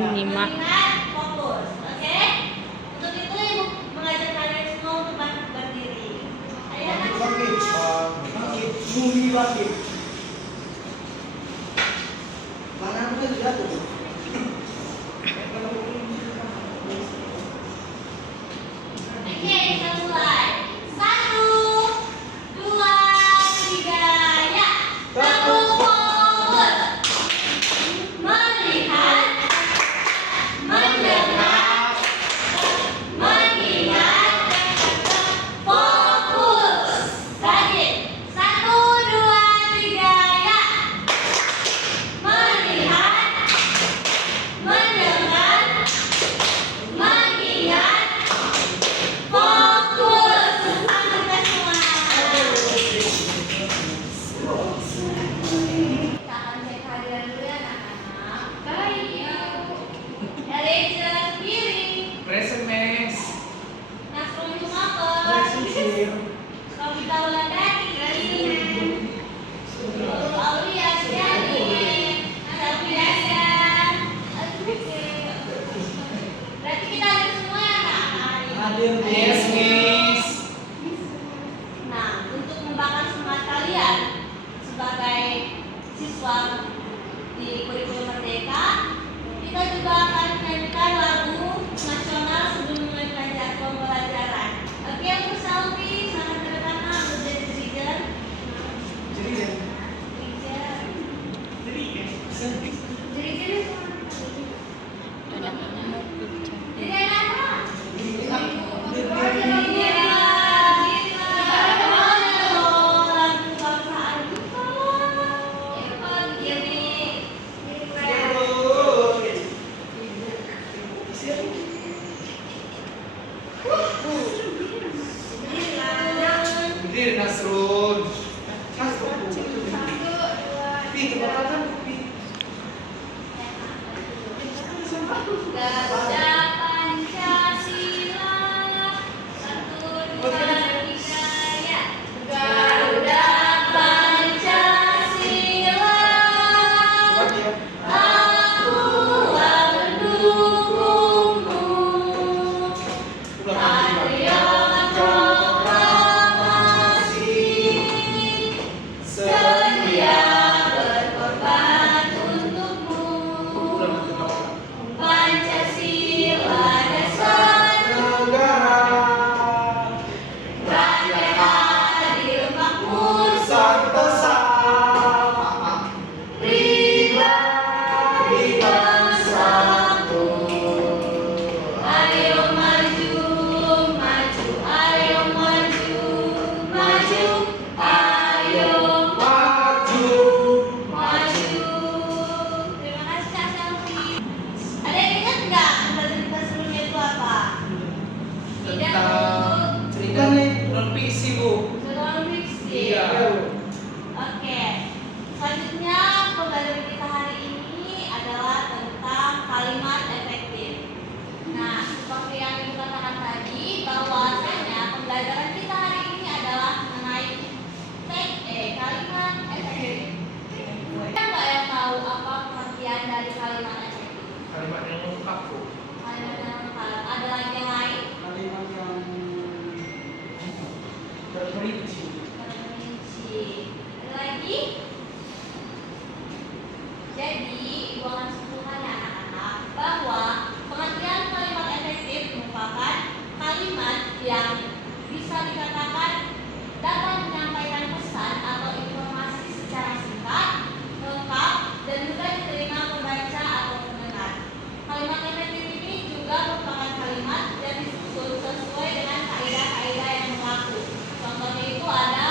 menyimak. Fokus, oke? Untuk itu ibu mengajak kalian semua untuk berdiri. Ayo Bangkit. Mana aku kan jatuh. Oke, kita mulai. 1, 2, 3, ya. Fokus. Melihat, mendengar, mengingat, fokus. Lagi. 1, 2, 3, ya. Melihat, mendengar, mengingat, fokus. Kita semua. Kita akan cek kehadiran dulu ya anak-anak. Baik. Erase piring. Present, Miss. Nasrul Jumaker. Kavita Wulandari. Nurul Aulia Syahid. Nasafiasa. Berarti kita hadir semua ya anak-anak. Hadir, Miss. Nah, untuk membakar semangat kalian sebagai siswa di kurikulum Merdeka, kita juga akan menyanyikan lagu nasional sebelum mulai pembelajaran. Oke, untuk selfie, sangat sederhana, menjadi trigger. Berdiri, Nasrul. Pi, kebakaran kopi. Garuda Pancasila, 1, 2, 3, ya. Garuda Pancasila, aku mendukungmu. Patriot proklamasi, sedia berkorban untukmu. Pancasila dasar Negara. rakyat adil makmur Santosa. pribadi bangsaku. Ayo maju, maju, ayo maju, maju, ayo Maju. maju. Terima kasih Kak Selfie. Ada yang ingat nggak cerita sebelumnya itu apa? Tidak, Bu. Cerita nih, non fiksi, Bu. Soal fiksi. Iya. Oke. Selanjutnya pembelajaran kita hari ini adalah tentang kalimat efektif. Nah, seperti yang Ibu katakan tadi, bahwasanya pembelajaran kita hari ini adalah mengenai kalimat efektif. Ada nggak yang tahu apa pengertian dari kalimat efektif? Kalimat yang lengkap, Bu. Kalimat yang lengkap. Ada lagi yang lain? Kalimat yang terperinci. Terperinci. Ada lagi? Jadi, Ibu akan sebutkan ya anak-anak bahwa pengertian kalimat efektif merupakan kalimat yang bisa dikatakan dapat menyampaikan pesan atau informasi secara singkat, lengkap, dan mudah diterima pembaca atau pendengar. Kalimat efektif ini juga merupakan kalimat yang disusun sesuai dengan kaidah-kaidah yang berlaku. Contohnya itu ada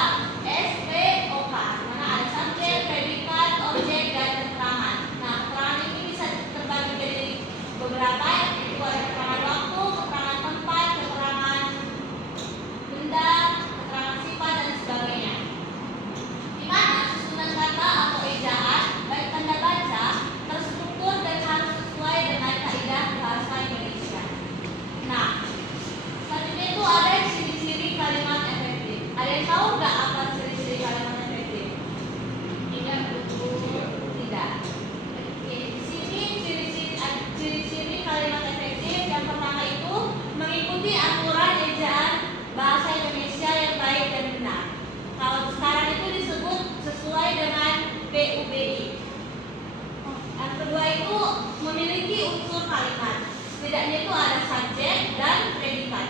bedanya itu ada subjek dan predikat.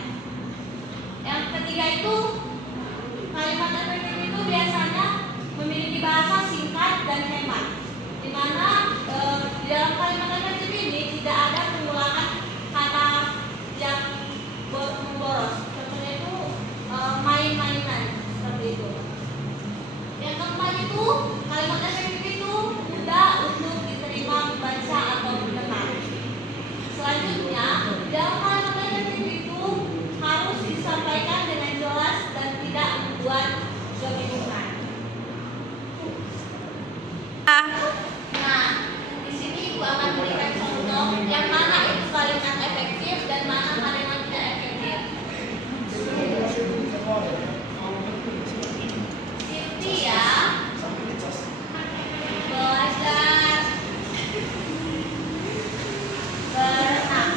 Yang ketiga itu kalimat efektif itu biasanya memiliki bahasa singkat dan hemat, di mana di dalam kalimat efektif ini tidak ada pengulangan kata yang memboros. Contohnya itu main-mainan seperti itu. Yang keempat itu kalimat efektif itu mudah untuk diterima membaca atau mendengar. Selanjutnya, dalam kalimat efektif itu harus disampaikan dengan jelas dan tidak membuat kebingungan. Nah, di sini Ibu akan berikan contoh yang mana itu kalimat efektif dan mana kalimat tidak efektif. Cynthia belajar berenang.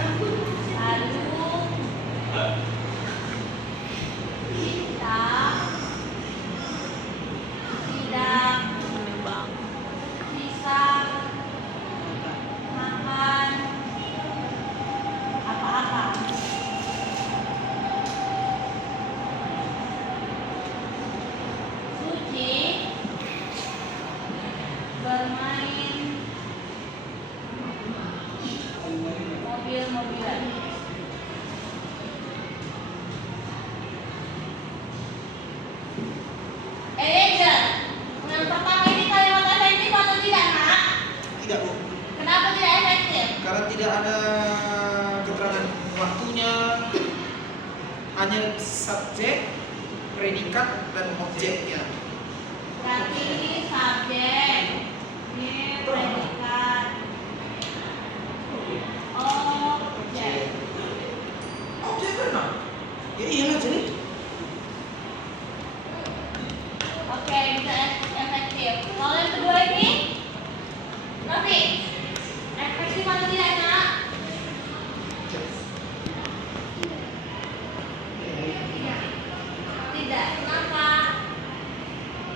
Lalu kita tidak bisa makan apa-apa. Suci bermain mobil-mobilan. Eleger, yang pertama ini kalimat efektif atau tidak, Nak? Tidak, Bu. Kenapa tidak efektif? Karena tidak ada keterangan waktunya, hanya subjek, predikat, dan objeknya. Berarti ini subjek, ini predikat, objek. Objek benar? Ya iyalah jadi. Oke, bisa efektif. Kalau yang kedua ini, nanti efektif atau tidak, Nak? Tidak. Kenapa?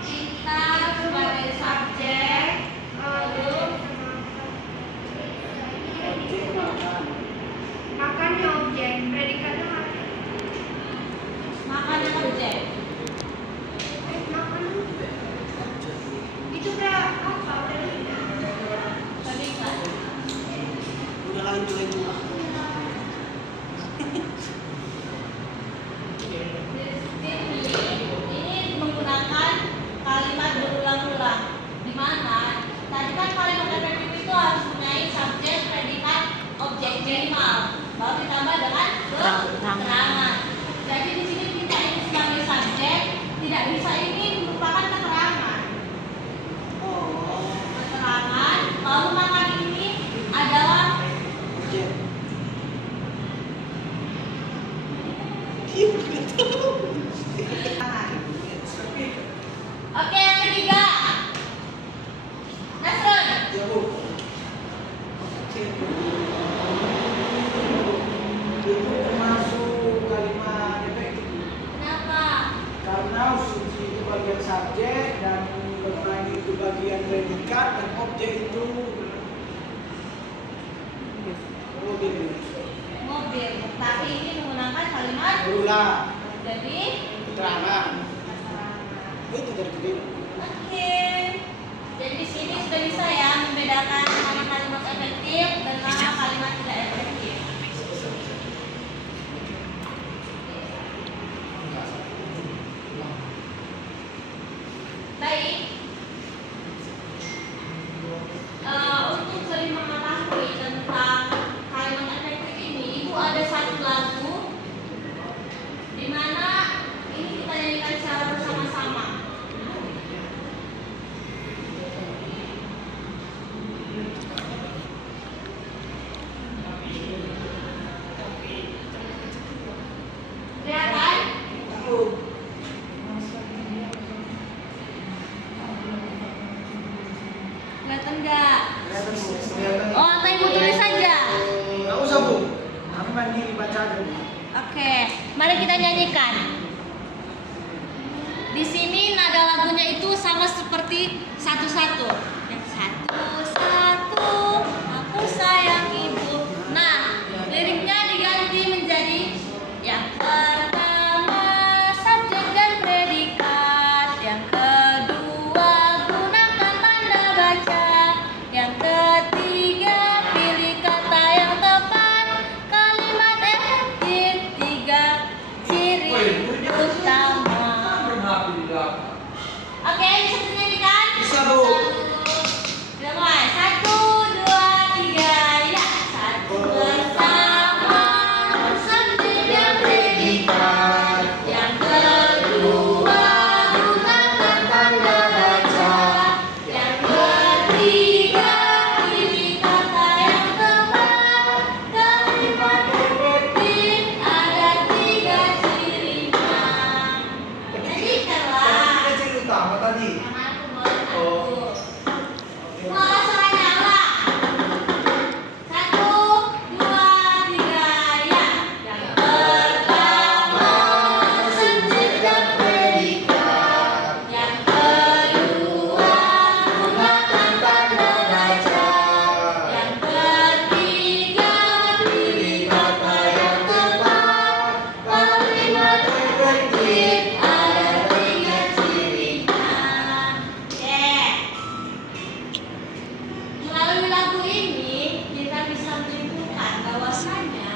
Kita sebagai subjek, lalu Makannya objek, predikatnya makan. makan yang objek. Makan itu udah apa? Predikat. Udah lah itu lagi. Ini menggunakan kalimat berulang-ulang, di mana tadi kan kalimat efektif itu harus mempunyai subjek, predikat, objek minimal, baru ditambah dengan keterangan. Jadi di sini kita ini sebagai subjek tidak bisa ini merupakan keterangan. Keterangan, lalu makan ini adalah Objek. Dia begitu. keterangan. Oke, yang ketiga, Nasrun. Ya, Bu. Itu termasuk kalimat efektif. Kenapa? Karena suci itu bagian subjek dan bermain itu bagian predikat dan objek itu mobil. Mobil, tapi ini menggunakan kalimat Berulang. jadi Keterangan. Itu terkait. oke. Jadi di sini sudah bisa ya membedakan mana kalimat efektif dan mana kalimat tidak efektif. Baik. Untuk sering mengetahui tentang kalimat efektif ini, itu ada satu lagu di mana ini kita nyanyikan secara bersama-sama. Kelihatan? Kelihatan nggak? Kelihatan, Bu. Kelihatan. Oh, atau ibu tulis saja. Nggak usah, Bu. Kami mandiri baca aja, Bu. Oke, mari kita nyanyikan. Di sini nada lagunya itu sama seperti satu-satu. Yang Satu-satu aku sayang ibu. Nah, liriknya diganti menjadi yang pertama subjek dan predikat, yang kedua gunakan tanda baca, yang ketiga pilih kata yang tepat, kalimat efektif, tiga ciri utama. Oke, bisa menyanyikan? Bisa, Bu. Udah mulai. 1, 2, 3, ya. Satu bersama subjek dan predikat. Yang kedua gunakan tanda baca. Yang ketiga pilih kata yang tepat. Kalimat efektif ada tiga cirinya. Nyanyikanlah. Tiga ciri utama tadi. Sama aku boleh aku. Oh. Semua suaranya ulang. 1, 2, 3, ya. Yang pertama subjek dan predikat. Yang kedua gunakan tanda baca. Yang ketiga pilih kata yang tepat. Kalimat efektif ada tiga cirinya. Oke. Melalui lagu ini kita bisa menyimpulkan bahwasanya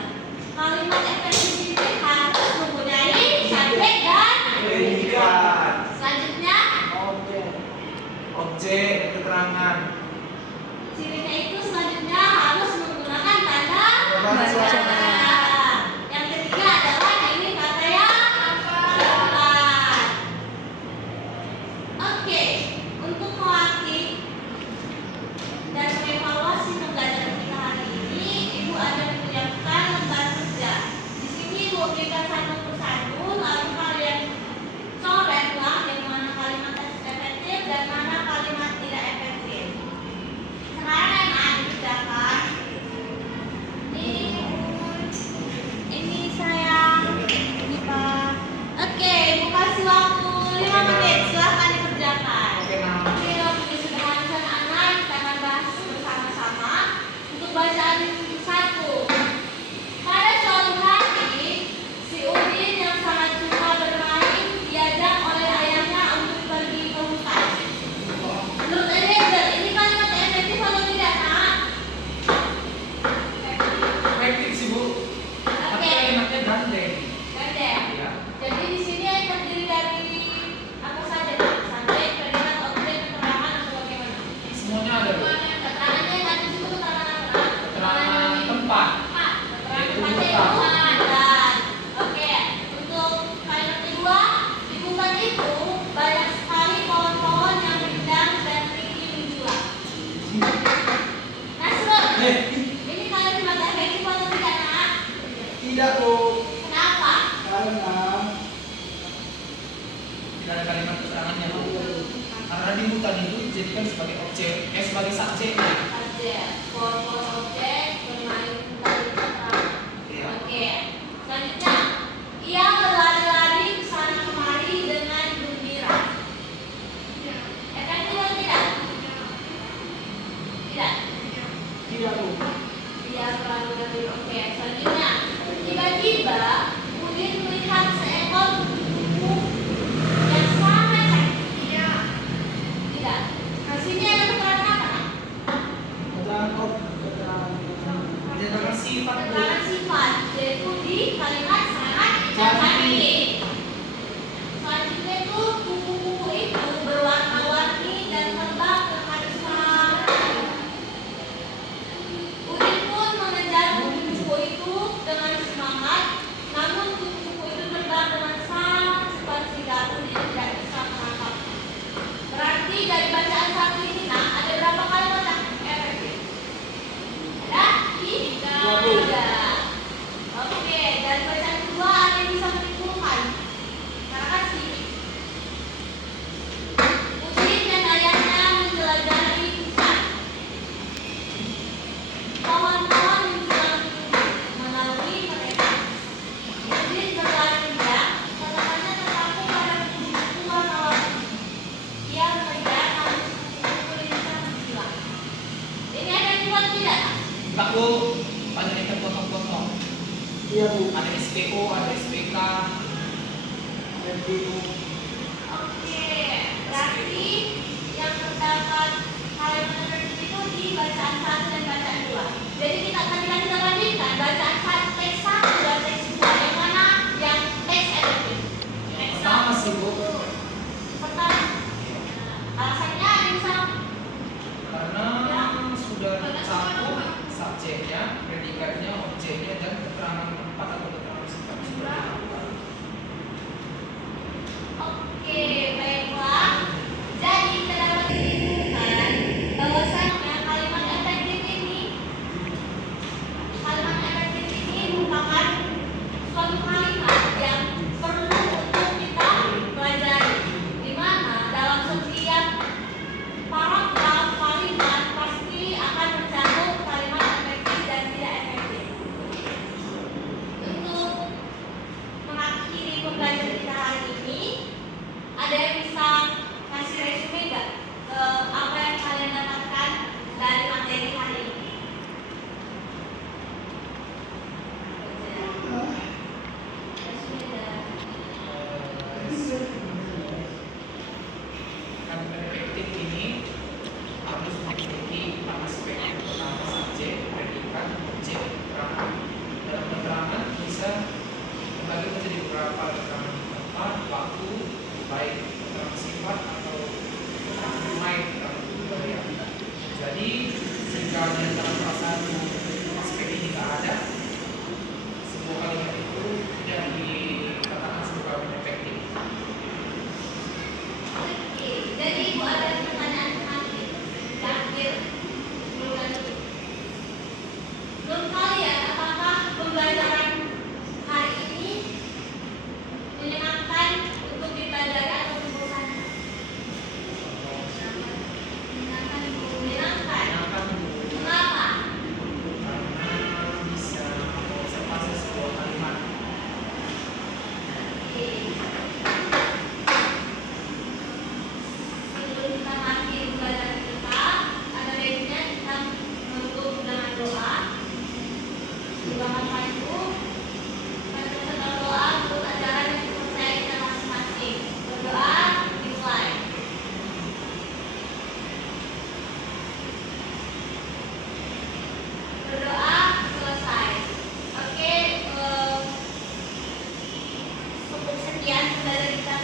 kalimat efektif itu harus mempunyai subjek dan Predikat. selanjutnya Objek. Objek keterangan. cirinya itu selanjutnya harus menggunakan tanda Baca. baca. Yang ketiga adalah ini kata yang tepat. Oke, untuk melatih dan mengevaluasi pembelajaran kita hari ini, Ibu ada menyiapkan lembar kerja. Di sini Ibu berikan satu persatu, lalu kalian coretlah yang mana kalimat efektif dan mana kalimat tidak efektif. Sekarang yang ada dikerjakan. Ini sayang, ini Pak. Oke, Ibu kasih waktu 5 menit. Silahkan dikerjakan. Oke, Mam. Oke, waktu sederhana anak kita akan bahas bersama-sama untuk bacaan 1. Pada suatu hari, si Udin yang sangat suka bermain diajak oleh ayahnya untuk pergi ke hutan. Menurut Eliezer, ini kalimat efektif atau tidak, Nak? Efektif sih, Bu. Tapi Oke. kalimatnya gandeng. Gandeng. Ya. Jadi di sini yang terdiri dari apa saja, Nak? Subjek, predikat, objek, keterangan, atau bagaimana? Semuanya ada, Bu. Keterangannya nanti disebut keterangan apa? Keterangan tempat. Keterangan Yaitu tempatnya hutan. hutan. Dan oke, untuk kalimat kedua, di hutan itu banyak sekali pohon-pohon yang rindang dan tinggi menjulang. Nasrul, ini kalimat efektif atau tidak, Nak? Tidak, Bu. Kenapa? Karena Tidak ada kalimat keterangannya, Bu. Karena di hutan itu dijadikan sebagai objek, sebagai subjek. Subjek, pohon-pohon objek bermain dari keterangan. Iya. Oke, selanjutnya ia berlari-lari ke sana kemari dengan gembira. Efektif atau tidak? Tidak. tidak, Bu. Dia berlari-lari. Oke, selanjutnya tiba-tiba Udin melihat seekor kupu yang sangat cantik. Tidak. Di sini ada keterangan apa? Nak? Keterangan bingung. Oke, berarti yang terdapat kalimat tertentu itu di bacaan 1 dan bacaan 2. Jadi kita bandingkan bacaan teks 1 dan teks 2. Yang mana yang teks efektif? Yang pertama sih Bu, Pertama, alasannya ada yang sama. karena sudah tercakup subjeknya, predikatnya, objeknya, dan keterangan tempat atau keterangan sifat seperti itu. Oke, baiklah. Jadi kita dapat ditemukan bahwasanya kalimat efektif ini merupakan suatu kalimat yang perlu untuk kita pelajari. Di mana dalam setiap paragraf kalimat pasti akan mencakup kalimat efektif dan tidak efektif. Untuk mengakhiri pembelajaran kita hari ini, ada yang bisa kasih resume nggak ke apa yang kalian dapatkan dari materi hari ini? Resume dari Kan efektif ini harus memiliki 4 aspek. Yang pertama subjek, predikat, objek, keterangan. Dalam keterangan bisa dibagi menjadi beberapa keterangan tempat, waktu, baik keterangan sifat atau keterangan lain, keterangan budaya. Jadi jika di antara salah satu aspek ini tidak ada, sebuah kalimat itu tidak dikatakan sebagai kalimat efektif. Oke, jadi Ibu ada pertanyaan terakhir sebelum lanjut. Menurut kalian, apakah pembelajaran hari ini menyenangkan untuk dipelajari atau membosankan? Menyenangkan, Bu. Menyenangkan. Menyenangkan, Bu. Mengapa? Karena bisa mengobservasi sebuah kalimat. Oke. Sebelum kita akhiri pembelajaran kita, ada baiknya kita menutup dengan doa. Doakan Pak Ibu. Dan kita doa untuk ajaran yang dipercaya kita masing-masing. Berdoa dimulai. Berdoa selesai. Oke, cukup sekian pembelajaran kita